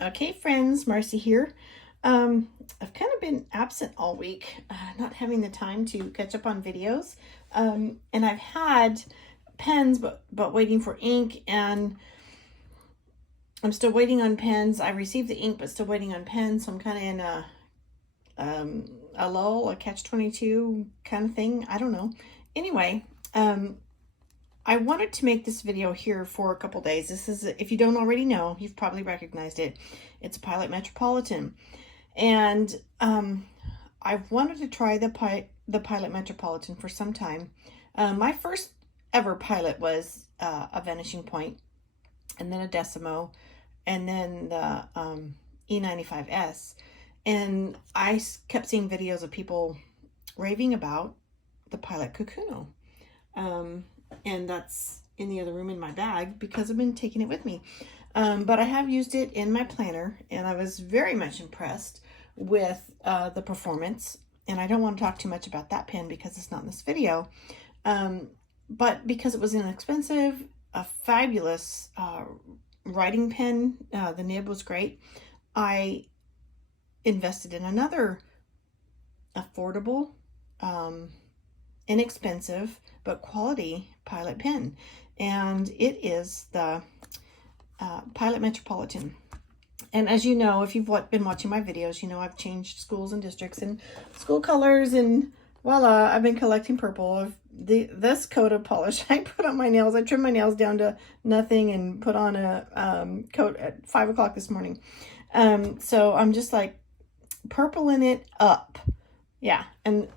Okay, friends, Marcy here. I've kind of been absent all week, not having the time to catch up on videos. And I've had pens, but waiting for ink, and I'm still waiting on pens. I received the ink, but still waiting on pens. So I'm kind of in a lull, a catch-22 kind of thing. I don't know. Anyway, I wanted to make this video here for a couple days. This is, if you don't already know, you've probably recognized it. It's a Pilot Metropolitan. And I've wanted to try the Pilot Metropolitan for some time. My first ever Pilot was a vanishing point, and then a Decimo, and then the E95S. And I kept seeing videos of people raving about the Pilot Kukuno. And that's in the other room in my bag because I've been taking it with me. But I have used it in my planner, and I was very much impressed with the performance. And I don't want to talk too much about that pen because it's not in this video. But because it was inexpensive, a fabulous writing pen, the nib was great, I invested in another affordable, inexpensive, but quality Pilot pen. And it is the Pilot Metropolitan. And as you know, if you've been watching my videos, you know I've changed schools and districts and school colors, and voila, I've been collecting purple. This coat of polish I put on my nails. I trimmed my nails down to nothing and put on a coat at 5 o'clock this morning. So I'm just like purpling it up. Yeah, and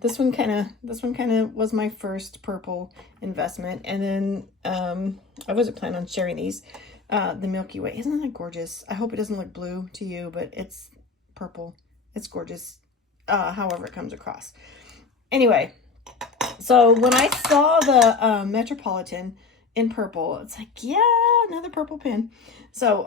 this one kind of was my first purple investment. And then I wasn't planning on sharing these. The Milky Way, isn't that gorgeous? I hope it doesn't look blue to you, but it's purple. It's gorgeous, however it comes across. Anyway, so when I saw the Metropolitan in purple, it's like, yeah, another purple pen. So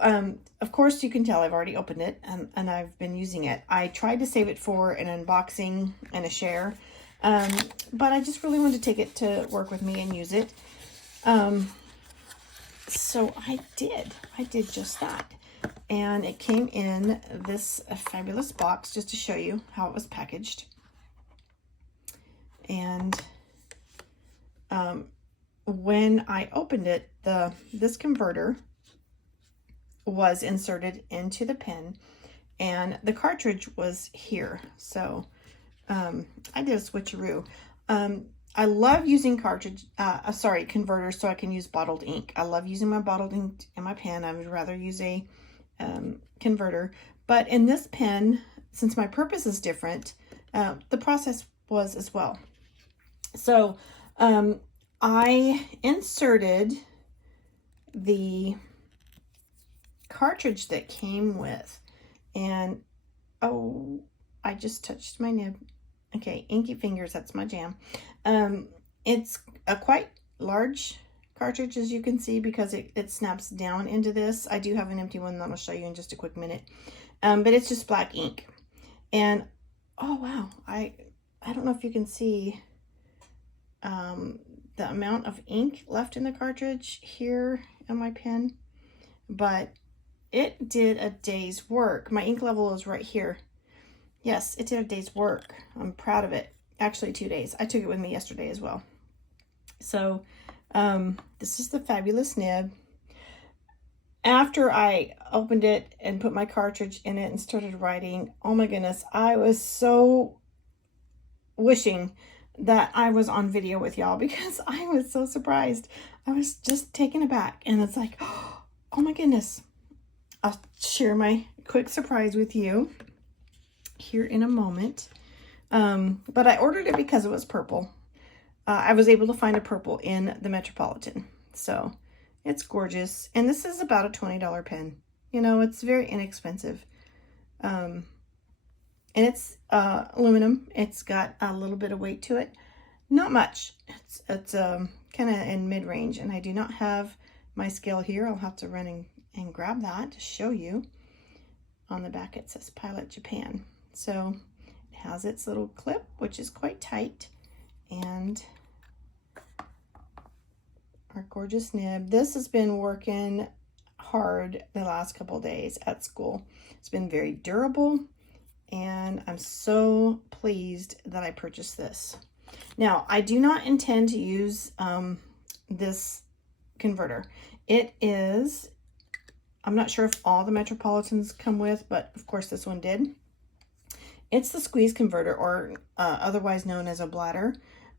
of course you can tell I've already opened it, and I've been using it. I tried to save it for an unboxing and a share, but I just really wanted to take it to work with me and use it. So I did just that. And it came in this fabulous box, just to show you how it was packaged. And when I opened it, this converter was inserted into the pen, and the cartridge was here. So I did a switcheroo. I love using converters so I can use bottled ink. I love using my bottled ink in my pen. I would rather use a converter. But in this pen, since my purpose is different, the process was as well. So I inserted the cartridge that came with, and oh, I just touched my nib. Okay, inky fingers, that's my jam. It's a quite large cartridge, as you can see, because it snaps down into this. I do have an empty one that I'll show you in just a quick minute. But it's just black ink. And oh wow, I don't know if you can see the amount of ink left in the cartridge here in my pen, but it did a day's work. My ink level is right here. Yes, it did a day's work. I'm proud of it. Actually, 2 days. I took it with me yesterday as well. So this is the fabulous nib. After I opened it and put my cartridge in it and started writing, oh my goodness, I was so wishing that I was on video with y'all, because I was so surprised. I was just taken aback, and it's like, oh my goodness. I'll share my quick surprise with you here in a moment. But I ordered it because it was purple. I was able to find a purple in the Metropolitan. So it's gorgeous. And this is about a $20 pen. You know, it's very inexpensive. And it's aluminum. It's got a little bit of weight to it. Not much. It's kind of in mid-range. And I do not have my scale here. I'll have to run and grab that to show you. On the back it says Pilot Japan. So it has its little clip, which is quite tight, and our gorgeous nib. This has been working hard the last couple of days at school. It's been very durable, and I'm so pleased that I purchased this. Now, I do not intend to use this converter. It is, I'm not sure if all the Metropolitans come with, but of course this one did. It's the squeeze converter, or otherwise known as a bladder.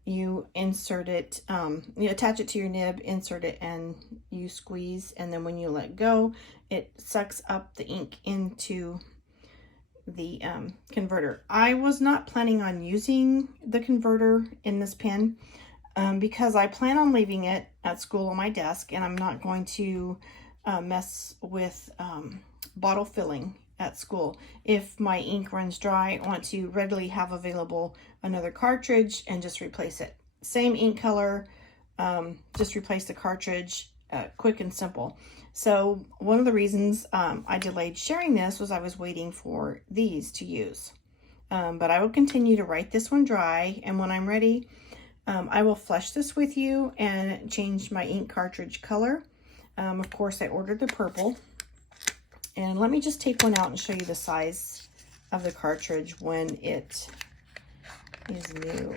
You insert it, you attach it to your nib, insert it, and you squeeze, and then when you let go, it sucks up the ink into the converter. I was not planning on using the converter in this pen because I plan on leaving it at school on my desk, and I'm not going to mess with bottle filling at school. If my ink runs dry, I want to readily have available another cartridge and just replace it. Same ink color, just replace the cartridge, quick and simple. So one of the reasons I delayed sharing this was I was waiting for these to use. But I will continue to write this one dry, and when I'm ready, I will flush this with you and change my ink cartridge color. Of course, I ordered the purple. And let me just take one out and show you the size of the cartridge when it is new.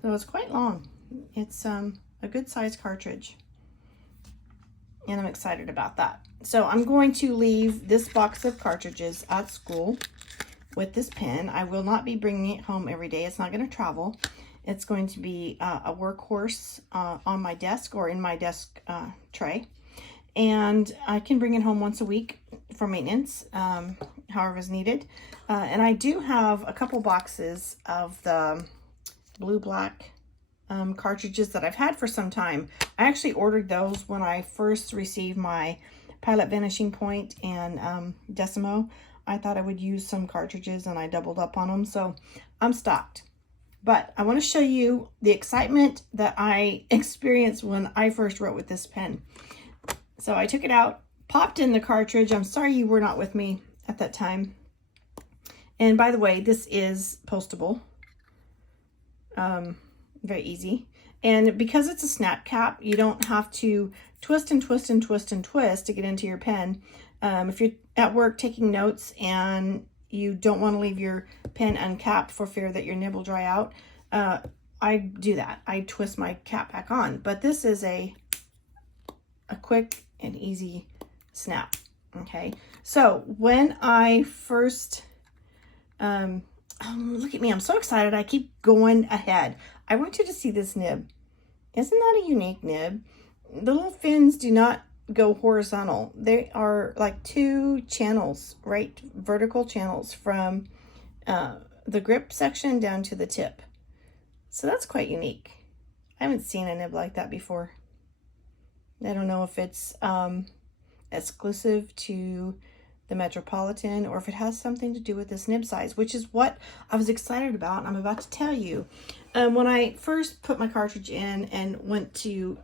So it's quite long. It's a good size cartridge, and I'm excited about that. So I'm going to leave this box of cartridges at school with this pen. I will not be bringing it home every day. It's not going to travel. It's going to be a workhorse on my desk or in my desk tray. And I can bring it home once a week for maintenance, however is needed. And I do have a couple boxes of the blue-black cartridges that I've had for some time. I actually ordered those when I first received my Pilot Vanishing Point and Decimo. I thought I would use some cartridges, and I doubled up on them, so I'm stocked. But I want to show you the excitement that I experienced when I first wrote with this pen. So I took it out, popped in the cartridge. I'm sorry you were not with me at that time. And by the way, this is postable. Very easy. And because it's a snap cap, you don't have to twist and twist and twist and twist to get into your pen. If you're at work taking notes and you don't want to leave your pen uncapped for fear that your nib will dry out, I do that. I twist my cap back on. But this is a quick and easy snap. Okay, so when I first look at me, I'm so excited. I keep going ahead. I want you to see this nib. Isn't that a unique nib? The little fins do not go horizontal. They are like two channels, right? Vertical channels from the grip section down to the tip. So that's quite unique. I haven't seen a nib like that before. I don't know if it's exclusive to the Metropolitan or if it has something to do with this nib size, which is what I was excited about, and I'm about to tell you. When I first put my cartridge in and went to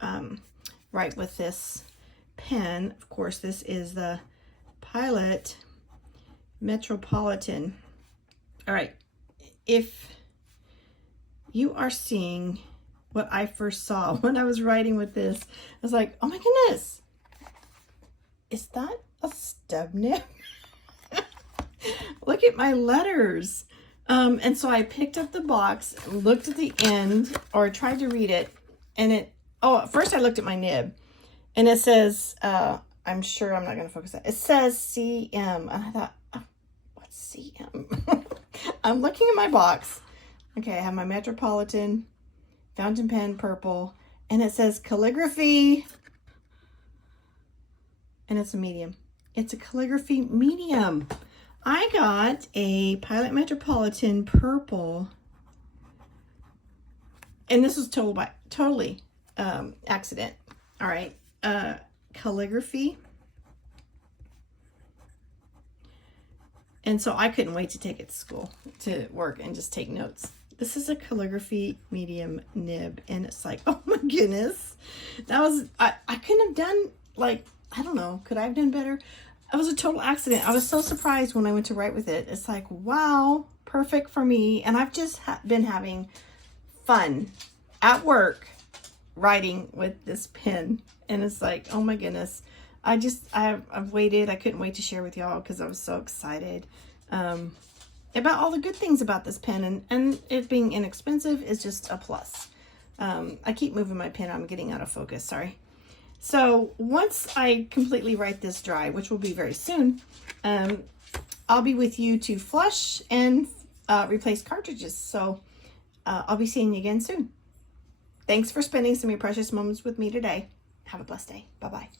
write with this pen, of course, this is the Pilot Metropolitan. All right, if you are seeing what I first saw when I was writing with this, I was like, oh my goodness, is that a stub nib? Look at my letters. And so I picked up the box, looked at the end, or tried to read it, and at first I looked at my nib, and it says, I'm sure I'm not going to focus on it. It says CM, and I thought, oh, what's CM? I'm looking at my box. Okay, I have my Metropolitan fountain pen, purple, and it says calligraphy, and it's a medium. It's a calligraphy medium. I got a Pilot Metropolitan purple, and this was totally accident. All right, calligraphy. And so I couldn't wait to take it to school, to work, and just take notes. This is a calligraphy medium nib, and it's like, oh my goodness. That was, I couldn't have done, like, I don't know, could I have done better? It was a total accident. I was so surprised when I went to write with it. It's like, wow, perfect for me. And I've just been having fun at work writing with this pen. And it's like, oh my goodness. I've waited. I couldn't wait to share with y'all because I was so excited about all the good things about this pen, and it being inexpensive is just a plus. I keep moving my pen. I'm getting out of focus. Sorry. So once I completely write this dry, which will be very soon, I'll be with you to flush and replace cartridges. So I'll be seeing you again soon. Thanks for spending some of your precious moments with me today. Have a blessed day. Bye-bye.